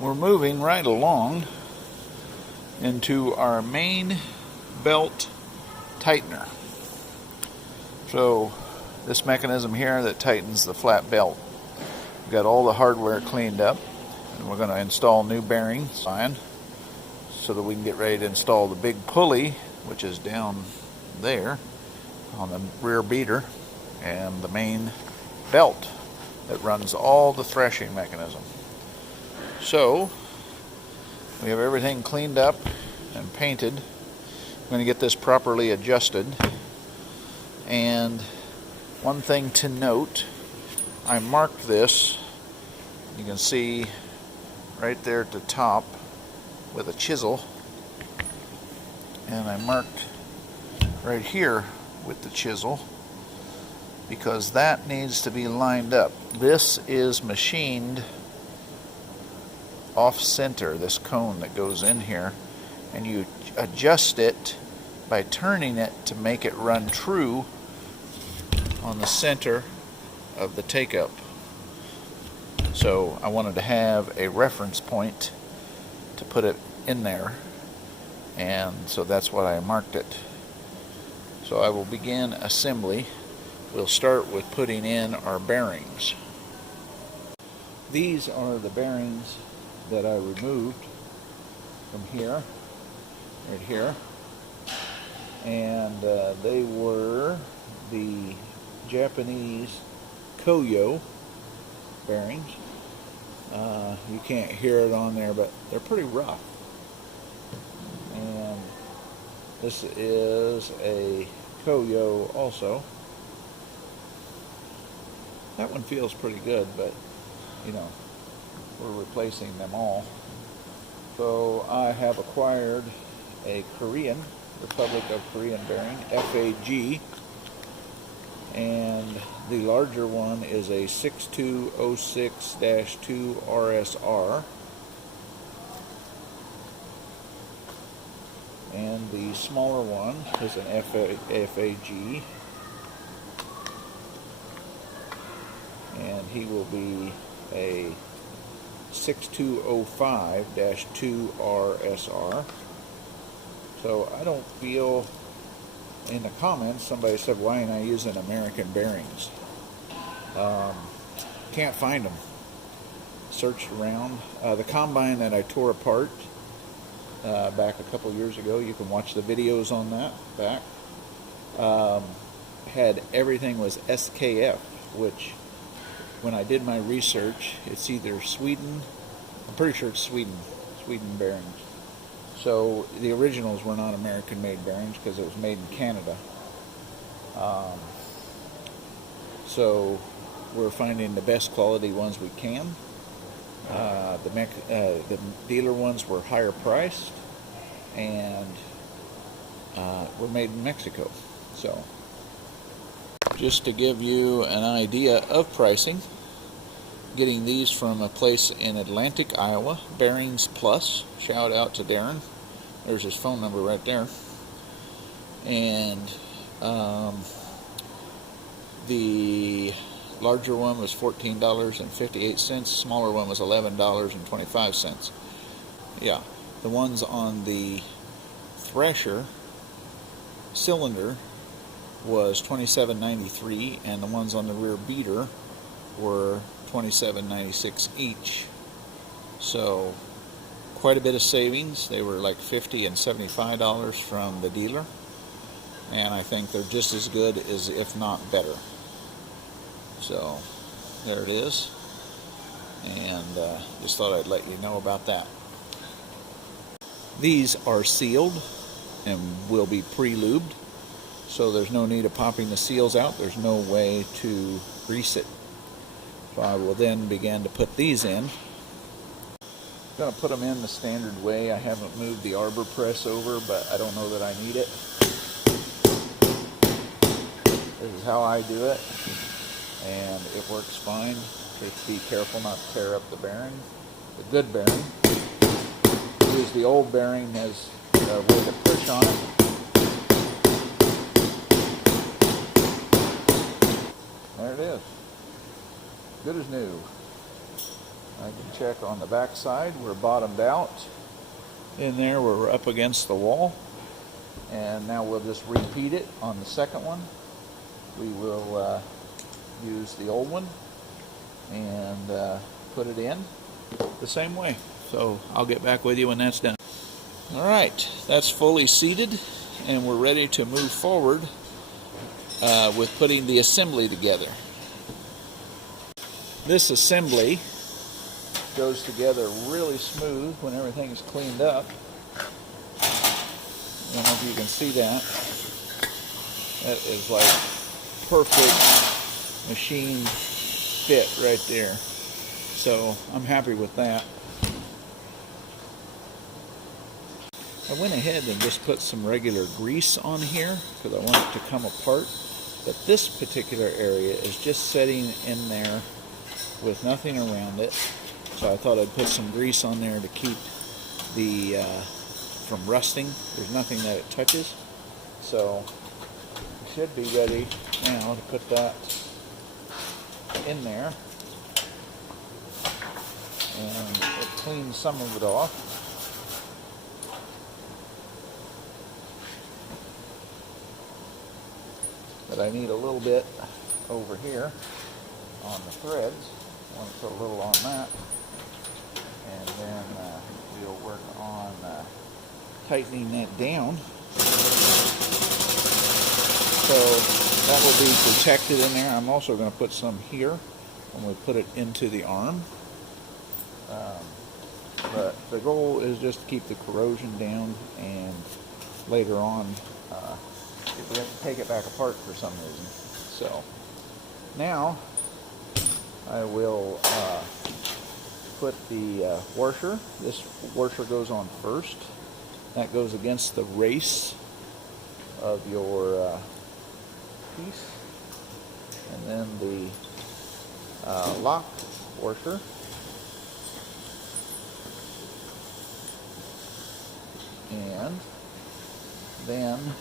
we're moving right along into our main belt tightener. So this mechanism here that tightens the flat belt. We've got all the hardware cleaned up, and we're going to install new bearings so that we can get ready to install the big pulley, which is down there on the rear beater, and the main belt that runs all the thrashing mechanism. So we have everything cleaned up and painted. I'm going to get this properly adjusted. And one thing to note, I marked this, you can see right there at the top with a chisel, and I marked right here with the chisel because that needs to be lined up. This is machined off center, this cone that goes in here, and you adjust it by turning it to make it run true on the center of the take-up. So I wanted to have a reference point to put it in there, and so that's why I marked it. So I will begin assembly. We'll start with putting in our bearings. These are the bearings that I removed from here, right here, and they were the Japanese Koyo bearings. You can't hear it on there, but they're pretty rough. And this is a Koyo also. That one feels pretty good, but you know, we're replacing them all. So I have acquired a Korean, Republic of Korean bearing, FAG, and the larger one is a 6206-2 RSR, and the smaller one is an FAG, and he will be a 6205-2 RSR. So I don't feel, in the comments somebody said, why ain't I using American bearings? Can't find them. Searched around. The combine that I tore apart back a couple years ago, you can watch the videos on that back, had everything was SKF, which when I did my research, it's either Sweden, I'm pretty sure it's Sweden bearings. So the originals were not American made bearings because it was made in Canada. So we're finding the best quality ones we can. The dealer ones were higher priced, and were made in Mexico. So just to give you an idea of pricing, getting these from a place in Atlantic, Iowa, Bearings Plus. Shout out to Darren. There's his phone number right there. And the larger one was $14.58. Smaller one was $11.25. Yeah, the ones on the Thrasher cylinder was $27.93, and the ones on the rear beater were $27.96 each. So quite a bit of savings. They were like $50 and $75 from the dealer, and I think they're just as good as, if not better. So there it is, and just thought I'd let you know about that. These are sealed and will be pre-lubed, so there's no need of popping the seals out. There's no way to grease it. So I will then begin to put these in. I'm going to put them in the standard way. I haven't moved the arbor press over, but I don't know that I need it. This is how I do it, and it works fine. Just be careful not to tear up the bearing. The good bearing. Use the old bearing as a way to push on it. There it is. Good as new. I can check on the back side. We're bottomed out. In there, we're up against the wall. And now we'll just repeat it on the second one. We will use the old one and put it in the same way. So I'll get back with you when that's done. All right, that's fully seated, and we're ready to move forward with putting the assembly together. This assembly goes together really smooth when everything is cleaned up. I don't know if you can see that. That is like perfect machine fit right there. So I'm happy with that. I went ahead and just put some regular grease on here because I want it to come apart. But this particular area is just setting in there with nothing around it. So I thought I'd put some grease on there to keep the from rusting. There's nothing that it touches. So we should be ready now to put that in there. And it cleans some of it off. But I need a little bit over here on the threads. I want to put a little on that. And then we'll work on tightening that down. So that will be protected in there. I'm also going to put some here when we put it into the arm. But the goal is just to keep the corrosion down, and later on if we have to take it back apart for some reason. So now I will put the washer. This washer goes on first. That goes against the race of your piece. And then the lock washer. And then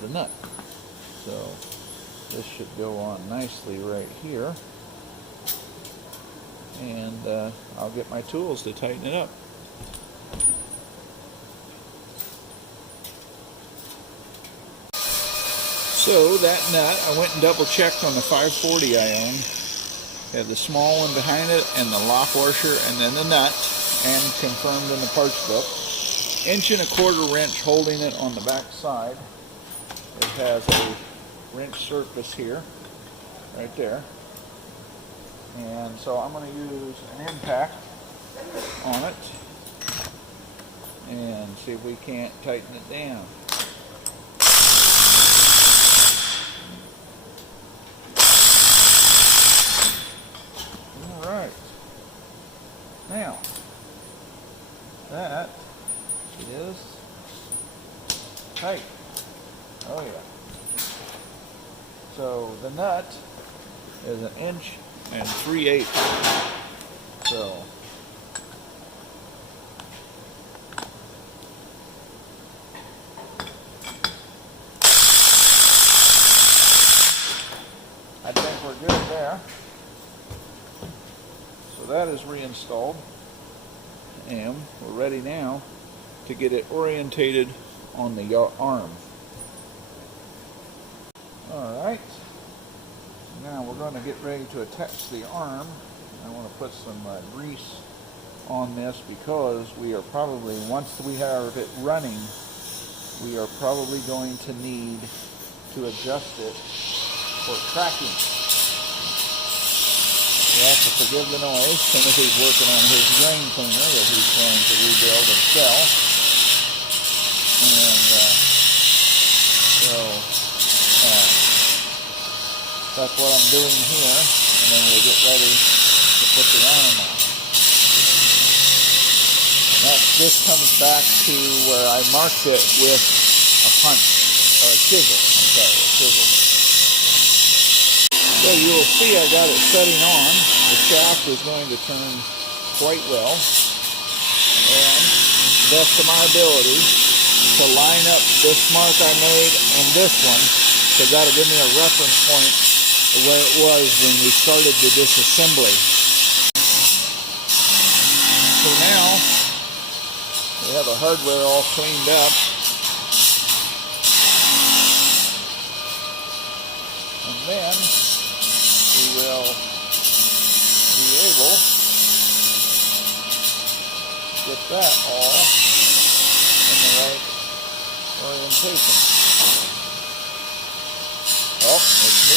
the nut. So this should go on nicely right here. And I'll get my tools to tighten it up. So that nut, I went and double checked on the 540 I own. I have the small one behind it and the lock washer and then the nut, and confirmed in the parts book. 1¼ wrench holding it on the back side. It has a wrench surface here, right there. And so I'm going to use an impact on it and see if we can't tighten it down. All right. Now, that is tight. Oh yeah. So the nut is 1 3/8 inches. So I think we're good there. So that is reinstalled, and we're ready now to get it orientated on the arm. Alright, now we're going to get ready to attach the arm. I want to put some grease on this because we are probably, once we have it running, we are probably going to need to adjust it for tracking. You have to forgive the noise. Timothy's working on his drain cleaner that he's going to rebuild and sell. And that's what I'm doing here, and then we'll get ready to put the arm on. This comes back to where I marked it with a punch, or a chisel, I'm sorry, a chisel. So you will see I got it setting on. The shaft is going to turn quite well, and to the best of my ability to line up this mark I made and this one, because that'll give me a reference point where it was when we started the disassembly. We have our hardware all cleaned up. And then we will be able to get that all in the right orientation. Oh, it's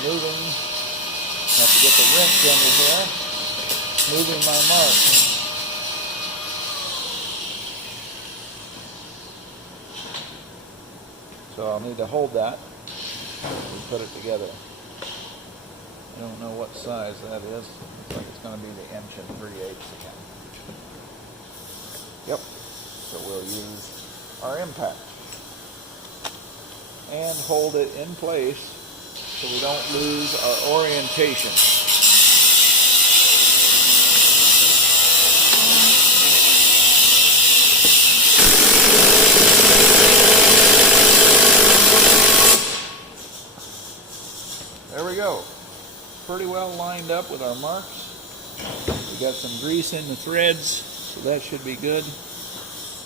moving. Have to get the wrench under here. Moving my mark. So I'll need to hold that and put it together. I don't know what size that is. Looks like it's going to be the 1 3/8 again. Yep. So we'll use our impact and hold it in place so we don't lose our orientation. There we go. Pretty well lined up with our marks. We got some grease in the threads, so that should be good.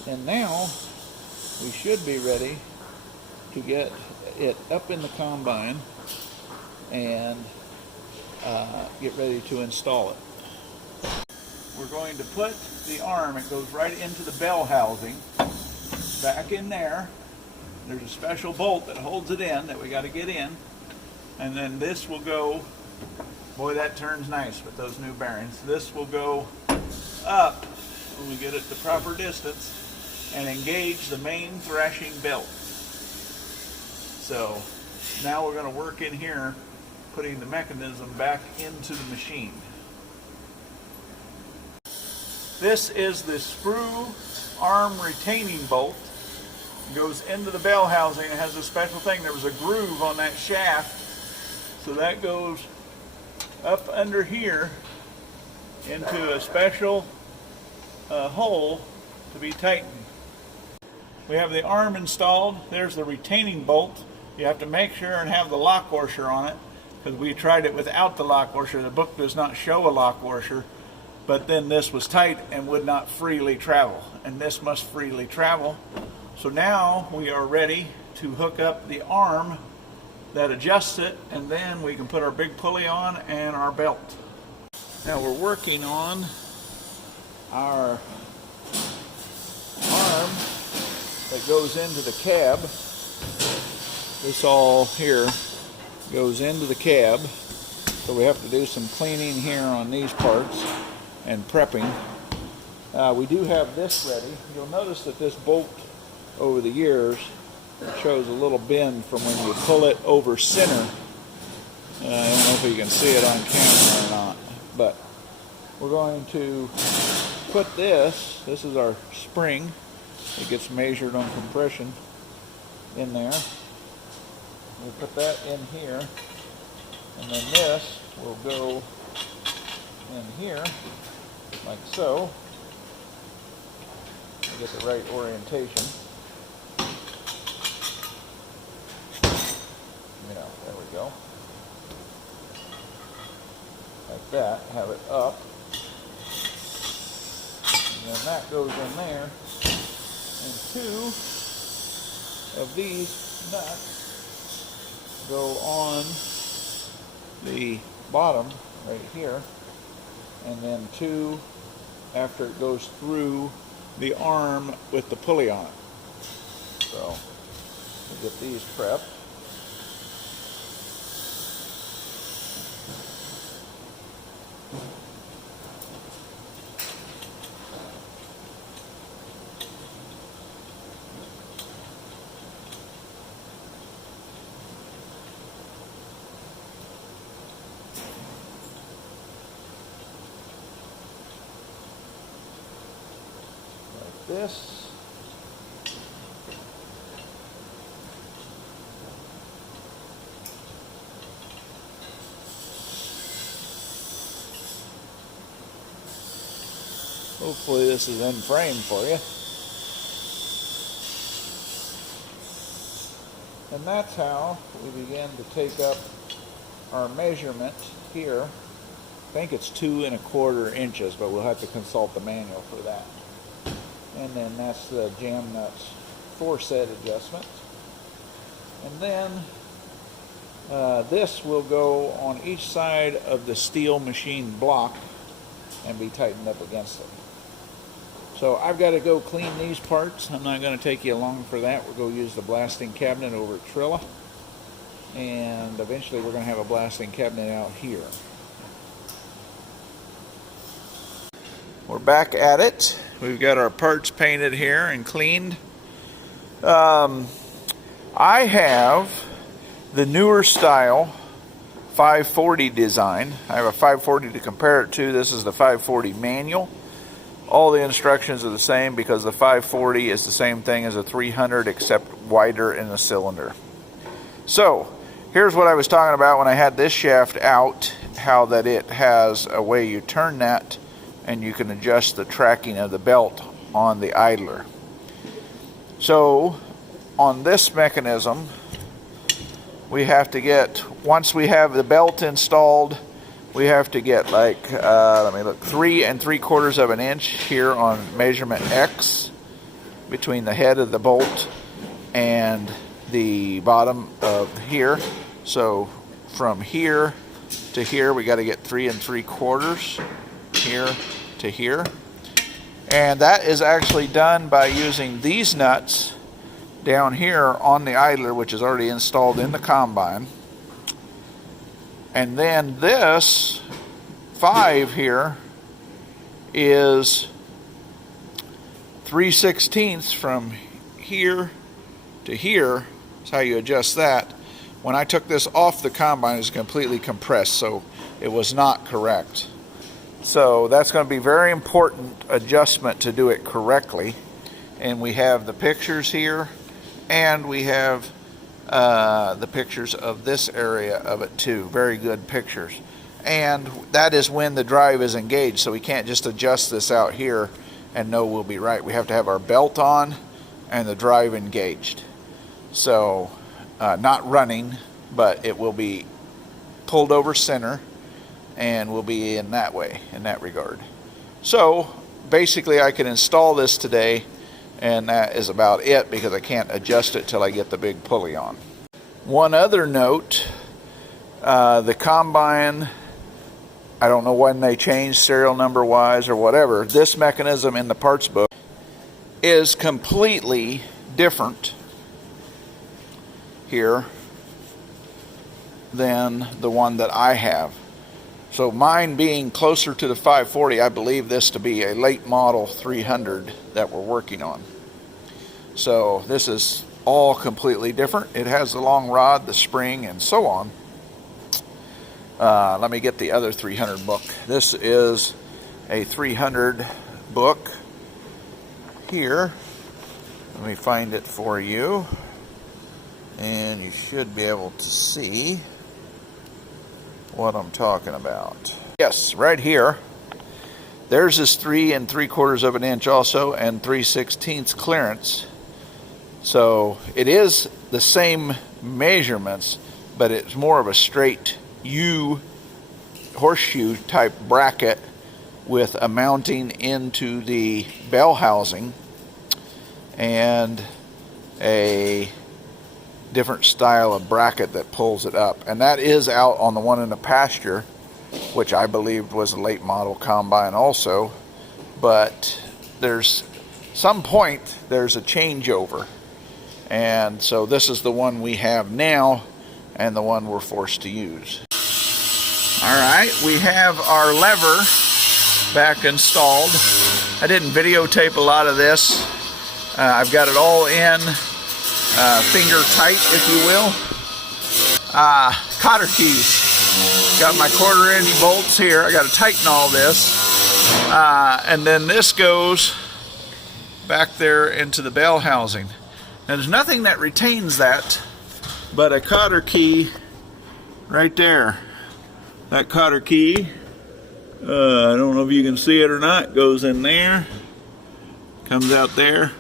And now we should be ready to get it up in the combine and get ready to install it. We're going to put the arm, it goes right into the bell housing, back in there. There's a special bolt that holds it in that we got to get in. And then this will go, boy that turns nice with those new bearings. This will go up when we get it the proper distance and engage the main thrashing belt. So now we're going to work in here putting the mechanism back into the machine. This is the screw arm retaining bolt. It goes into the bell housing. It has a special thing. There was a groove on that shaft. So that goes up under here into a special hole to be tightened. We have the arm installed. There's the retaining bolt. You have to make sure and have the lock washer on it because we tried it without the lock washer. The book does not show a lock washer, but then this was tight and would not freely travel. And this must freely travel. So now we are ready to hook up the arm that adjusts it, and then we can put our big pulley on and our belt. Now we're working on our arm that goes into the cab. This all here goes into the cab, so we have to do some cleaning here on these parts and prepping. We do have this ready. You'll notice that this bolt over the years shows a little bend from when you pull it over center. I don't know if you can see it on camera or not, but we're going to put this is our spring. It gets measured on compression in there. We'll put that in here, and then this will go in here, like so. Get the right orientation. There we go. Like that, have it up. And then that goes in there. And 2 of these nuts go on the bottom right here. And then 2 after it goes through the arm with the pulley on it. So we'll get these prepped. This. Hopefully this is in frame for you. And that's how we begin to take up our measurement here. I think it's 2 1/4 inches, but we'll have to consult the manual for that. And then that's the jam nuts 4-set adjustment. And then this will go on each side of the steel machine block and be tightened up against it. So I've got to go clean these parts. I'm not going to take you along for that. We'll go use the blasting cabinet over at Trilla. And eventually we're going to have a blasting cabinet out here. We're back at it. We've got our parts painted here and cleaned. I have the newer style 540 design. I have a 540 to compare it to. This is the 540 manual. All the instructions are the same because the 540 is the same thing as a 300 except wider in the cylinder. So here's what I was talking about when I had this shaft out, how that it has a way you turn that and you can adjust the tracking of the belt on the idler. So on this mechanism, we have to get, once we have the belt installed, we have to get like, let me look, 3 3/4 of an inch here on measurement X between the head of the bolt and the bottom of here. So from here to here, we got to get 3 3/4 here to here. And that is actually done by using these nuts down here on the idler, which is already installed in the combine. And then this 5 here is 3/16 from here to here. That's how you adjust that. When I took this off the combine, it was completely compressed, so it was not correct. So that's going to be very important adjustment to do it correctly. And we have the pictures here, and we have the pictures of this area of it too. Very good pictures. And that is when the drive is engaged, so we can't just adjust this out here and know we'll be right. We have to have our belt on and the drive engaged. So not running, but it will be pulled over center and will be in that way, in that regard. So basically I can install this today, and that is about it because I can't adjust it till I get the big pulley on. One other note, the combine, I don't know when they changed serial number wise or whatever, this mechanism in the parts book is completely different here than the one that I have. So mine being closer to the 540, I believe this to be a late model 300 that we're working on. So this is all completely different. It has the long rod, the spring, and so on. Let me get the other 300 book. This is a 300 book here. Let me find it for you. And you should be able to see what I'm talking about. Yes, right here. There's this 3 3/4 of an inch also, and 3/16 clearance. So it is the same measurements, but it's more of a straight U horseshoe type bracket with a mounting into the bell housing and a different style of bracket that pulls it up. And that is out on the one in the pasture, which I believed was a late model combine also. But there's some point there's a changeover. And so this is the one we have now and the one we're forced to use. Alright, we have our lever back installed. I didn't videotape a lot of this. I've got it all in finger tight, if you will. Cotter keys. Got my 1/4 inch bolts here. I got to tighten all this. And then this goes back there into the bell housing. Now there's nothing that retains that but a cotter key right there. That cotter key, I don't know if you can see it or not, goes in there, comes out there,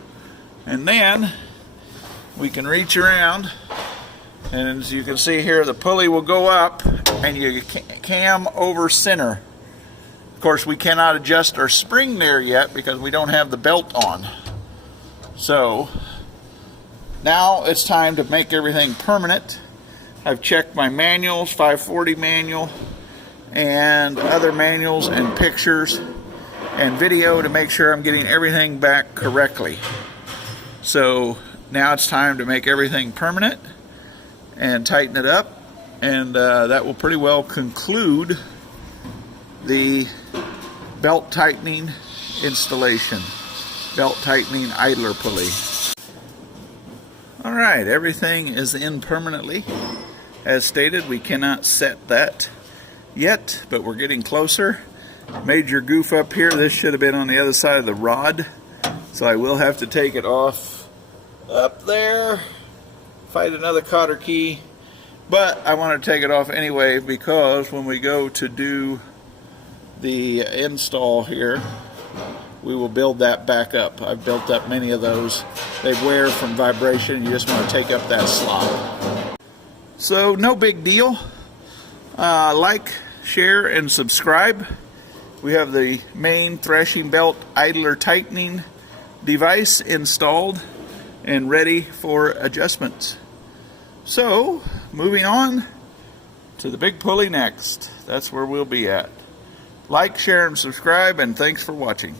and then we can reach around, and as you can see here, the pulley will go up and you cam over center. Of course, we cannot adjust our spring there yet because we don't have the belt on. So now it's time to make everything permanent. I've checked my manuals, 540 manual, and other manuals and pictures and video to make sure I'm getting everything back correctly. So now it's time to make everything permanent and tighten it up, and that will pretty well conclude the belt tightening installation, belt tightening idler pulley. Alright, everything is in permanently. As stated, we cannot set that yet, but we're getting closer. Major goof up here. This should have been on the other side of the rod, so I will have to take it off up there, find another cotter key, but I want to take it off anyway because when we go to do the install here, we will build that back up. I've built up many of those. They wear from vibration. You just want to take up that slot. So no big deal. Like, share, and subscribe. We have the main thrashing belt idler tightening device installed and ready for adjustments. So moving on to the big pulley next. That's where we'll be at. Like, share, and subscribe, and thanks for watching.